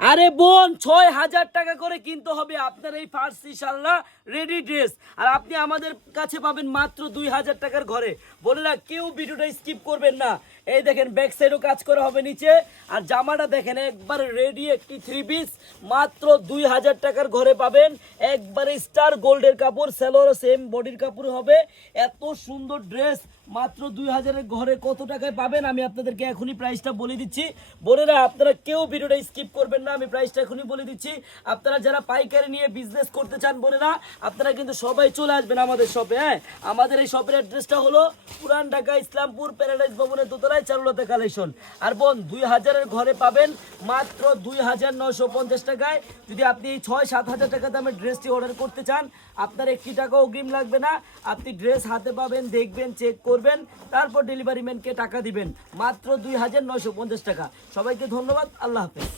আরে বোন, 6,000 টাকা করে কিনতে হবে আপনার এই ফার্সি শালনা রেডি ড্রেস। আর আপনি আমাদের কাছে পাবেন মাত্র 2,000 টাকার ঘরে। বলে না, কেউ ভিডিওটা স্কিপ করবেন না। এই দেখেন, ব্যাক সাইডও কাজ করা হবে নিচে। আর জামাটা দেখেন, একবার রেডি একটি 3 পিস, মাত্র 2,000 টাকার ঘরে পাবেন। একবারে স্টার গোল্ডের কাপড়, সেলোয়ারও সেম বডির কাপড় হবে। এত সুন্দর ড্রেস মাত্র 2,000-এর ঘরে কত টাকায় পাবেন আমি আপনাদেরকে এখনই প্রাইসটা বলে দিচ্ছি। বোনেরা, আপনারা কেউ ভিডিওটা স্কিপ করবেন না, আমি প্রাইসটা এখনই বলে দিচ্ছি। আপনারা যারা পাইকারি নিয়ে বিজনেস করতে চান বোনেরা, আপনারা কিন্তু সবাই চলে আসবেন আমাদের শপে। হ্যাঁ, আমাদের এই শপের অ্যাড্রেসটা হলো পুরান ঢাকা ইসলামপুর প্যারাডাইস ভবনের দোতলায়, চারুলতা কালেকশন। আর বোন, 2,000-এর ঘরে পাবেন মাত্র 2,950 টাকায়। যদি আপনি এই 6-7 হাজার টাকা দামের ড্রেসটি অর্ডার করতে চান, আপনার 1 টাকা অগ্রিম লাগবে না। আপনি ড্রেস হাতে পাবেন, দেখবেন, চেক করবেন, তারপর ডেলিভারি ম্যানকে টাকা দিবেন। মাত্র 2,950 টাকা। সবাইকে ধন্যবাদ, আল্লাহ হাফেজ।